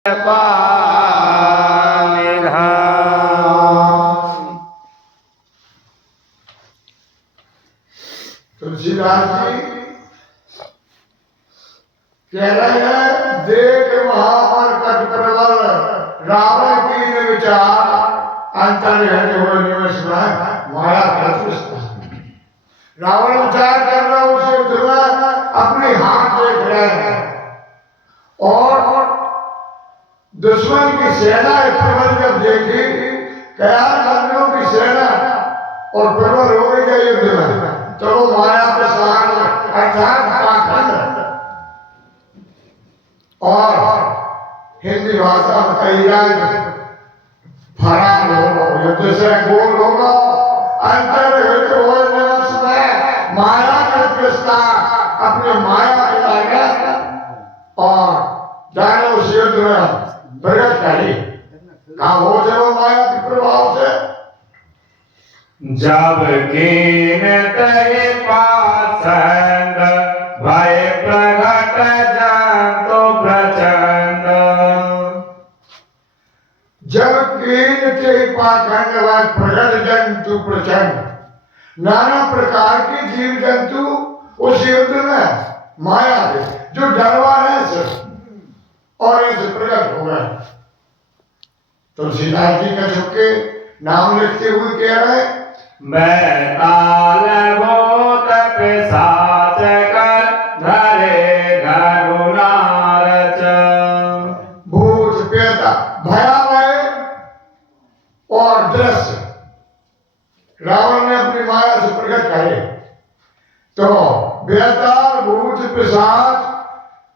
तुलसीदास जी कह रहे हैं, देख महावर कट प्रबल रावण की विचार अंतर हो निवेश में माया प्रचुष्टा। रावण विचार कर रहा है उस युद्ध में, अपने हाथ देख रहे हैं और दुश्मन की सेना प्रबल जब देखी, क्या खंडों की सेना और प्रबल हो गई है युद्ध में, तो वो माया प्रसाद अर्थात पाखंड और हिंदी भाषा में कही जाए फरार होगा, युद्ध से गोल होगा, अंतर में माया का प्रस्ताव अपने माया के और जाने उस युद्ध में प्रकट करी। कहा हो जाए वो माया के प्रभाव से, जब कीन तहे पासंग भय प्रगट जंतु प्रचंड। जब कीन ते पाखंड व प्रगट जंतु प्रचंड, नाना प्रकार के जीव जंतु उस युद्ध में माया के जो डरवान है और ऐसे प्रकट हो गए। तुलसीदास जी का छुपके नाम लिखते हुए कह रहे, बैताल भूत पिशाच कर धरे घरु नारच। भूत प्रेत भयावह और दृश्य रावण ने अपनी माया से प्रकट करे, तो बेताल भूत पिशाच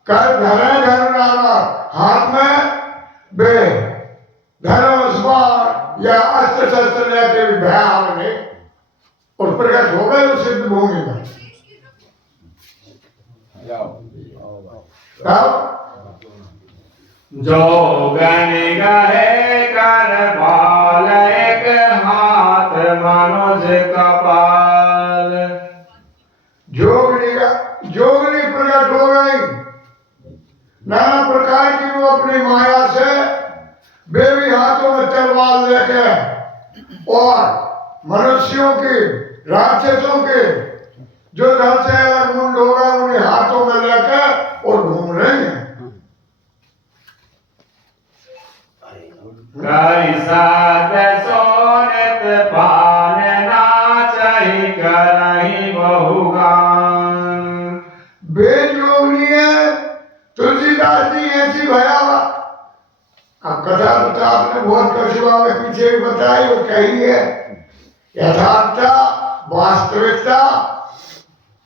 कर धरे घरु नारच, हाथ में बे धनुष बाण या अस्त्र शस्त्र लेके भयावह ने और प्रकट हो गए उस युद्ध भूमि में। तब जो गण गहे कर बाल एक हाथ मनुज कपाल। जोगनी प्रकट हो गई, नाना प्रकार की वो अपनी माया से बेबी हाथों में तलवार लेके और मनुष्यों के राक्षसों के जो धड़ से अलग मुंड हो गए उन्हें हाथों में लेकर और घूम रहे हैं। सोनित पान नाचहि करहि बहुगान। बेजोगनी है तुलसीदास जी ऐसी भयावह। अब कथा तो आपने बहुत कछुआ में पीछे भी बताई और कही है, यथार्थता वास्तविकता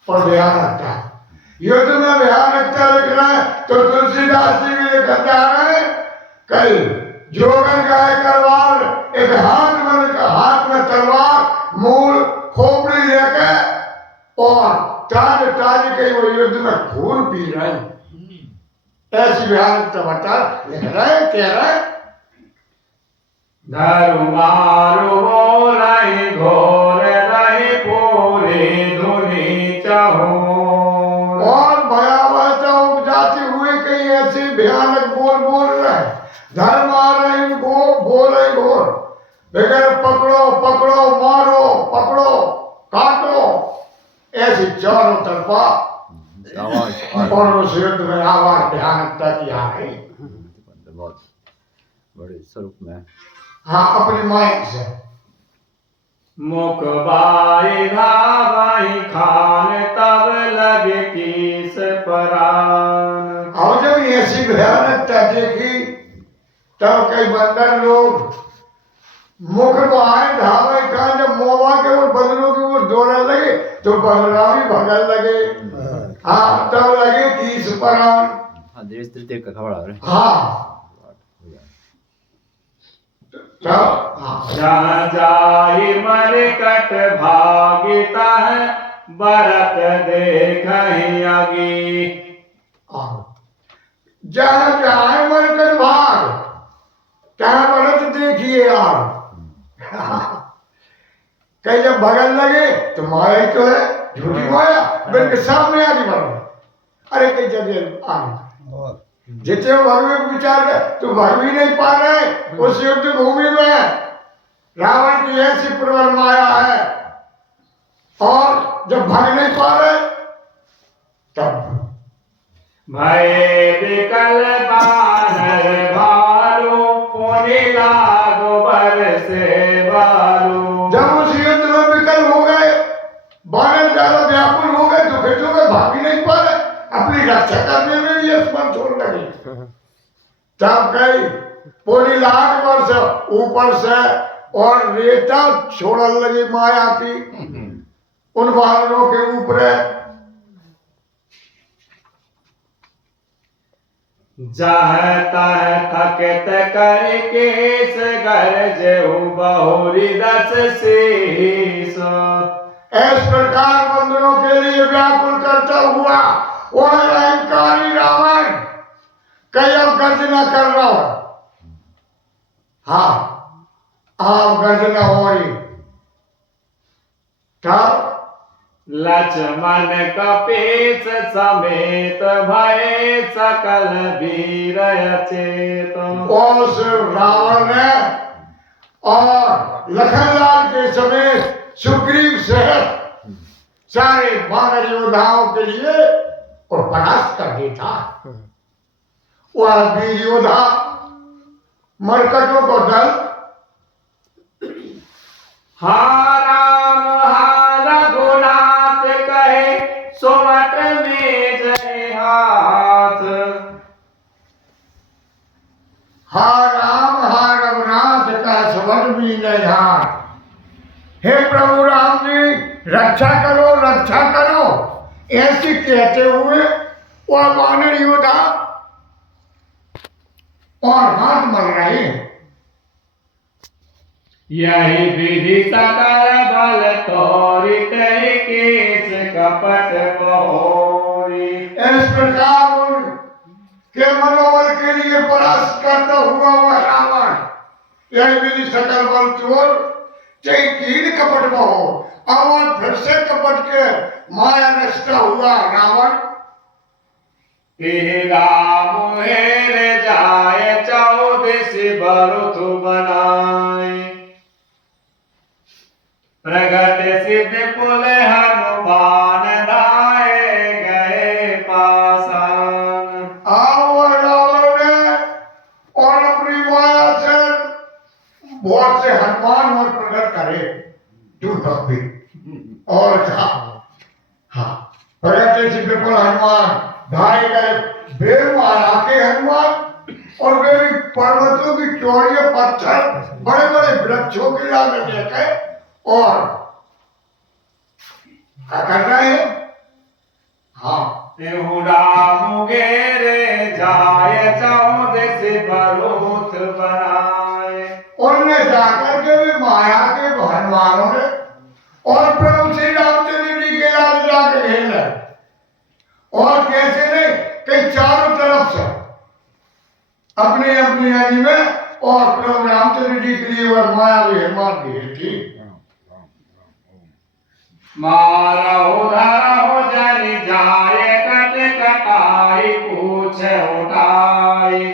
और भयानकता। युद्ध में भयानकता लिख रहे हैं तो तुलसीदास जी भी लिखते जा रहे हैं, कल जोगन गाय करवार एक हाथ में तलवार मूल खोपड़ी लेकर और ताज के वो युद्ध में खून पी रहे हैं। ऐसी भयानकता बता लिख रहे कह रहे, धरु मारु बोलहि घोर रहि पूरी धुनि चहुर। और भयावहता उपजाती हुए कई ऐसे भयानक बोल रहे, धर्म आ रहे बोल रहे घोर, बगैर पकड़ो पकड़ो मारो पकड़ो काटो, ऐसी चारों तरफा और उस युद्ध में आवाज भयानकता की आ रही बहुत बड़े स्वरूप में। हाँ, अपनी माया से मुख बाई घावाई खान तब लगे कीस परान। और जब ऐसी भयानकता देखी तब कई बंदर लोग मुख बाहर धावे का जब मोवा के और बदलों की ओर दौड़ने लगे तो बदला भी भगल लगे। हाँ, तब लगे कीस परान। तृतीय का खबड़ा है। हाँ, जहाँ जाहि मरकट भागिता है बरत देखहि अगी। जहाँ जाए मरकट भाग तहाँ बरत देखिए आप। कहीं जब भगल लगे तो माया ही तो है, झूठी माया, बिल्कुल सामने आगे बढ़ो। अरे कई जगह आ जितने भगवे को विचार कर तो भग भी नहीं पा रहे उस युद्ध भूमि में। रावण की ऐसी प्रबल माया है, और जब भाग नहीं पा रहे तब भय विकल बानर भालू पुनि लागो बरसे बालू। जब उस युद्ध में विकल हो गए, बानर ज्यादा व्याकुल हो गए, तो फिर तो भाग ही नहीं पा रहे, अपनी रक्षा करने में भी स्मरण छोड़ लगे। तब गई पूरी लाख वर्ष ऊपर से और रेता छोड़ने लगी माया की उन वानरों के ऊपर। जह तह थकत कर केस गरजेहु बहुरी दस शीस। इस प्रकार बंदरों के लिए व्याकुल करता हुआ वह अहंकारी रावण कई गर्जना कर रहा हो। हाँ, आप गर्जना हो रही तब लक्ष्मण कपीस समेत भय सकल वीर अचेत। उस रावण ने और लखनलाल के समेत सुग्रीव सहित सारे वानर योद्धाओं के लिए और परास्त कर देता। वह वीर योद्धा मरकटों को दल हा राम हा रघुनाथ कहे सुमट में जय हाथ। हा राम हा रघुनाथ का सुमट भी नहीं हाथ। हे प्रभु राम जी रक्षा करो ऐसी कहते हुए वह वानर योद्धा और हाथ मल रहे हैं। यही विधि सकल बल तोरित केस कपट बहोरी। इस प्रकार उनके मनोबल के लिए परास्त करता हुआ वह रावण यही विधि सकल बल तोड़ चाहे कीन कपट में हो। और फिर से कपट के माया नष्टा हुआ रावण। राम हेर जाय 14 बरुथ बनाए। प्रगट सिद्ध कुल हनुमान दाए गए पासान। और रावण ने और अपनी माया से बहुत से हनुमान और प्रकट करे दूर भी और कहा हाँ प्रगट से विपुल हनुमान ढाई गए बेर मारा के हनुमान और वे पर्वतों की चौड़िया पत्थर बड़े बड़े वृक्षों की लागत लेके और क्या कर रहे हैं। हाँ राम गेरे जाय 14 बरुथ बनाए। उनने जाकर के भी माया के हनुमानों ने और प्रभु श्री रामचंद्र जी के लाल जाकर घेर ले और कैसे नहीं कई चारों तरफ से अपनी अपनी नदी में और प्रभु रामचंद्र जी के लिए वह माया भी हनुमान घेर थी। मारहु धरहु जन जाय कट कटाई पूछ उठाई।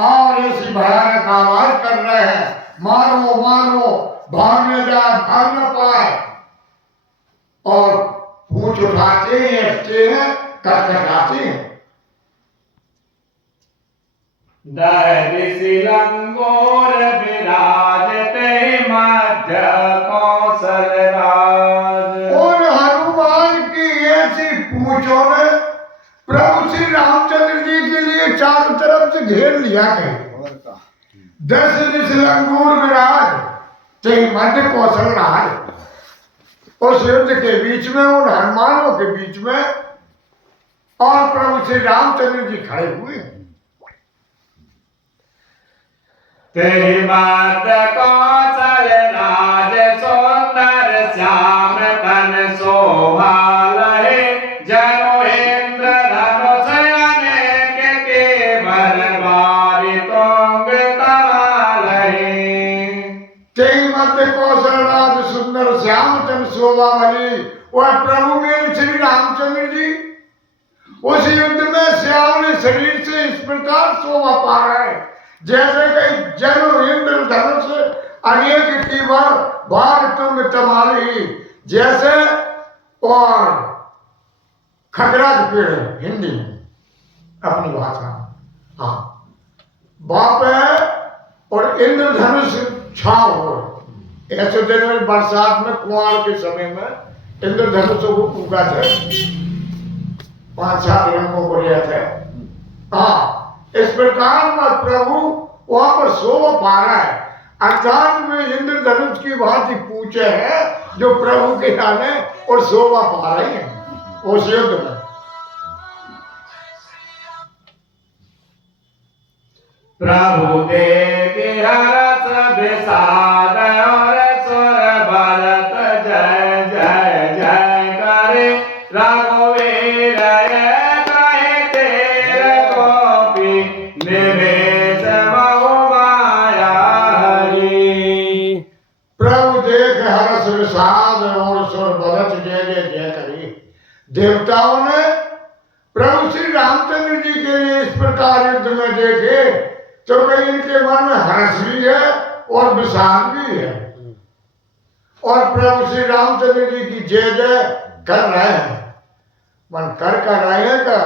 और ऐसी भयानक आवाज कर रहे हैं मारो मारो भागने जाए भाग न पाए और पूछ उठाते हैं हंसते हैं कटकटाते हैं। दहरिसि लंगोर विराजते मध्य कौशल राज। उन हनुमान की ऐसी पूंछों ने प्रभु श्री रामचंद्र जी के लिए चारों तरफ से घेर लिया कहीं। 10 दिस लंगूर विराज ते मध्य कौशल राज। उस युद्ध के बीच में उन हनुमानों के बीच में और प्रभु श्री रामचंद्र जी खड़े हुए हैं। तेहि मध्य कौशल राज सुंदर श्याम तन शोभा लहे। जनुहेन्द्र धनुष अनेक केवल बारि तुंग तमा लहे। तेहि मध्य कौशल राज सुंदर श्याम तन शोभा भली। वह प्रभु मेरे श्री रामचंद्र जी उस युद्ध में श्यामल शरीर से इस प्रकार शोभा पा रहा है जैसे कई जन इंद्र धनुष अनेक की बार तुम तुम्हारी जैसे और खगड़ा के पेड़ है हिंदी में अपनी भाषा। हाँ बाप है और इंद्रधनुष छाव हो ऐसे दिन में बरसात में कुआर के समय में इंद्रधनुष को उगा थे 5-7 रंगों को लिया थे। हाँ इस प्रकार में प्रभु वहां पर शोभा पा रहा है अर्थात में इंद्रधनुष की भांति पूछे है जो प्रभु के आने और शोभा पा रहे हैं उस युद्ध में। प्रभु देव हरस विषाद और सुर भरत जय जय जय करे रघुवीर कहे तेरे गोपी निवेश बहु माया हरि। प्रभु देख हरस विषाद और सुर भरत जय जय जय करे। देवताओं ने प्रभु श्री रामचंद्र जी के लिए इस प्रकार युद्ध में देखे तो कहीं इनके मन में हर्ष भी है और विषाद भी है और प्रभु श्री रामचंद्र जी की जय जय कर रहे हैं मन कर रहे हैं का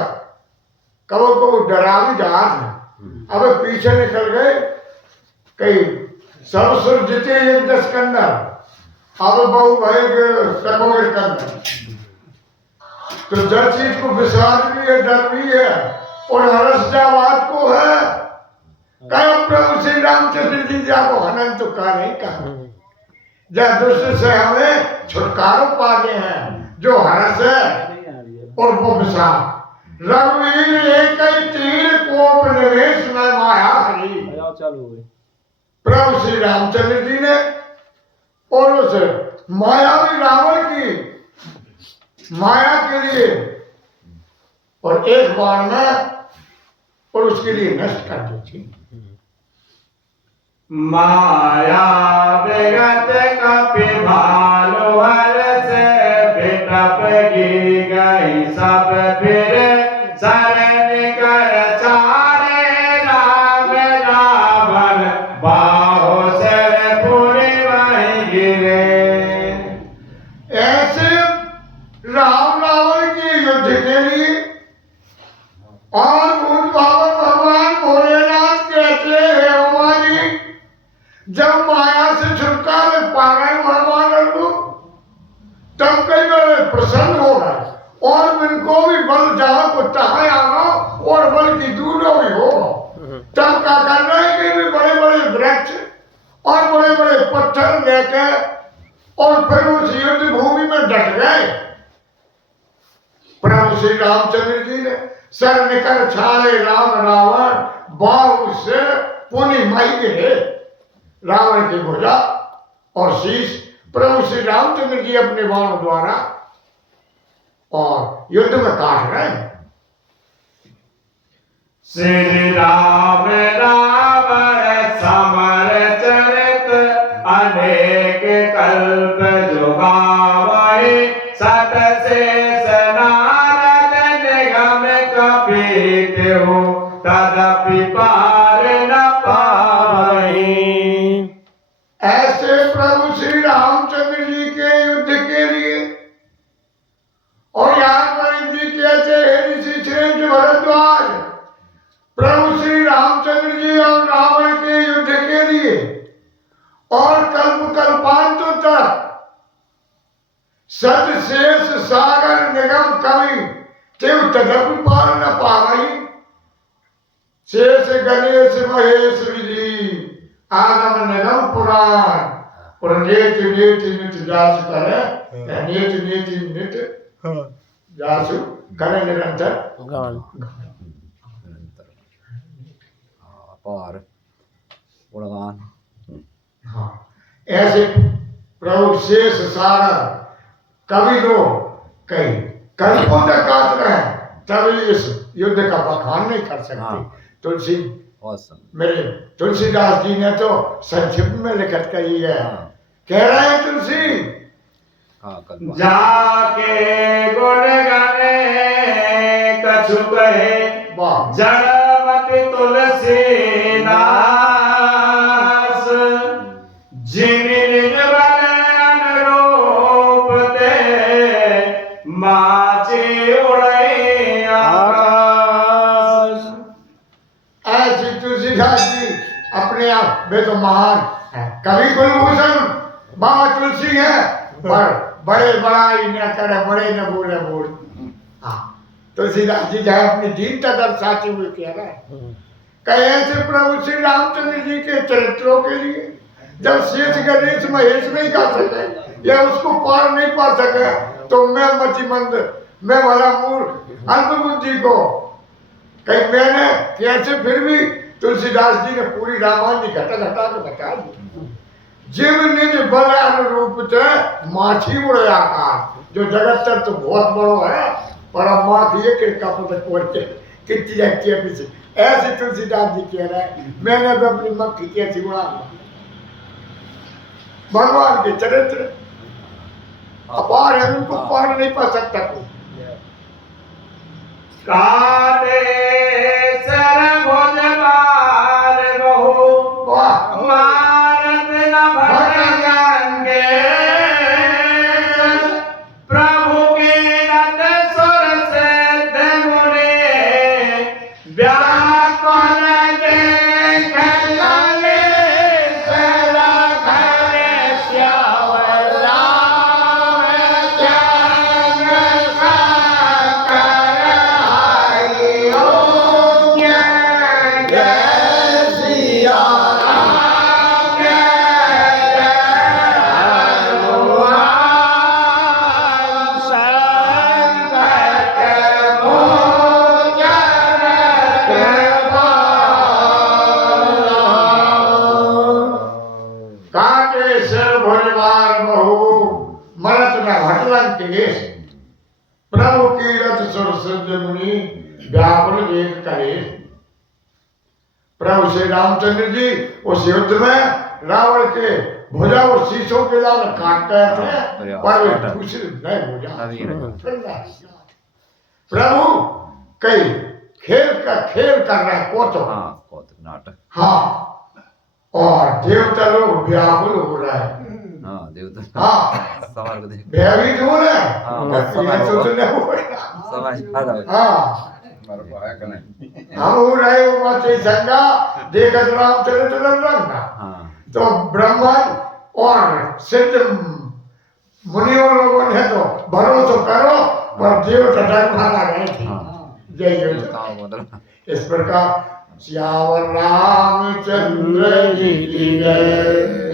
कबो को डरा भी जहाज में अब पीछे निकल गए कई सब सुर जीते एक 10 कंदर अब बहु भाई सकोगे कंदर तो जर चीज को विषाद भी है डर भी है और हर्ष जावाद को है कहो प्रभु श्री रामचंद्र जी जाको हनन तो का नहीं कहा जा दुष्ट से हमें छुटकारो पाते हैं जो हर्ष है और वो विषाद रघुवीर एक तीर कोप निवेश में माया हरी। प्रभु श्री रामचंद्र जी ने और उस मायावी रावण की माया के लिए और एक बार में और उसके लिए नष्ट कर दी थी। माया विगत कपि भालु हर से बिटप गी गई सब फिर शरण कर चारे राम रावण बाहो से पूरे वहीं गिरे। ऐसे राम रावण के युद्ध के लिए और भगवान भोलेनाथ कहते हैं हमारी जब माया से छुटकारा पा रहे भगवान तब कई बार प्रसन्न हो गए और इनको भी बल जहां को तहां आना और बल की दूरों भी होगा तब क्या कर रहे हैं कि बड़े बड़े वृक्ष और बड़े बड़े पत्थर लेकर और फिर उस युद्ध भूमि में डट गए। प्रभु श्री रामचंद्र जी ने सर निकर छाड़े राम रावण बाहु से पुनि मई गिरे रावण की भुजा और शीश प्रभु श्री रामचंद्र जी अपने बाणों द्वारा और युद्ध में काट रहे हैं। श्री राम रावण समर चरित अनेक कल्प जुगावै सत शेष नारद निगम कपीत हो तदपि पार न पावै। ऐसे प्रभु श्री रामचंद्र जी के युद्ध के लिए और यहाँ पर जी कहते हैं ऋषि श्रेष्ठ भरद्वाज प्रभु श्री रामचंद्र जी और रावण के युद्ध के लिए और कल्प कल्पांतों तक सत शेष सागर निगम कवि शिव तदपि पार न पावै। शेष गणेश महेश विधि आगम निगम पुराण और नेत नेत नित जासु करे नेत नेत नित जासु करे निरंतर गान पार गुणगान। हाँ ऐसे प्रभु शेष सारा कवि लोग कई कल्पों तक गाते रहे तभी इस युद्ध का बखान नहीं कर सकते। हाँ। तुलसी awesome. मेरे तुलसीदास जी ने तो संक्षिप्त में लिखत कही है। हाँ। कह रहे हैं तुलसी हाँ कल्पना जाके गुण गने कछ कछु कहे वाह जड़मति तुलसीदास जिन निज बल अनुरूप ते माचे उड़े आकाश। ऐसी तुलसीदास जी अपने आप में तो महान है। कवि कुलभूषण बाबा तुलसी है, पर बड़े बड़ाई न करे, बड़े न बोले बोल। हाँ, तुलसीदास जी चाहे अपनी दीनता दर्शाते हुए कह रहे हैं, कहे ऐसे प्रभु श्री रामचंद्र जी के चरित्रों के लिए जब शेष गणेश महेश नहीं कर सके या उसको पार नहीं पा सके, तो मैं मतिमंद, मैं भला मूर्ख अल्प बुद्धि को कहीं मैंने कैसे फिर भी तुलसीदास जी ने पूरी रामायण की घटा घटा के बता दी। जीव निज बल अनुरूप थे माछी उड़े आकाश। जो जगत तर तो बहुत बड़ो है, पर अब माँ की एक कपड़े कोर के कितनी जाती है पीछे। ऐसे तुलसीदास जी कह रहे हैं, मैंने तो अपनी मक्खी कैसी उड़ा। भगवान के चरित्र अपार है, उनको पार नहीं पा सकता कोई। काटे सर भुज बार बहु वाह मारत न भटकंगे प्रभु के रत सुर से मुने व्याकुल देख लगे सरा खरे श्यावल राम त्याग साकर आइयो जय सिया राम जय हनुमान संकट मोचन कृपाल। काटे सर भुजबार बहु मरत न भटलन केश प्रभु की रथ सुर सिद्ध मुनि व्याकुल देख करे। प्रभु श्री रामचंद्र जी उस युद्ध में रावण के भुजा और शीशों के लाल काटते थे, पर वे दूसरे नहीं भुजा। प्रभु कई खेल कर रहे कोतो। हाँ कौतुक नाटक। हाँ, और देवता लोग व्याकुल हो रहे हैं। हाँ देवता हाँ, समाज को देख भयभीत हो रहे हैं। हाँ, ये समय तो होगा। नहीं हो रहा। समाज फायदा हो हाँ, हम हो रहे हो माते संगा देखत रामचरित्र रंगा। हाँ तो ब्राह्मण और सिद्ध मुनियों लोगों ने तो भरोसा करो, पर देवता डर मारा गए थे। हाँ जय जय। ताव बदल इस प्रकार सियावर रामचंद्र जी की जय।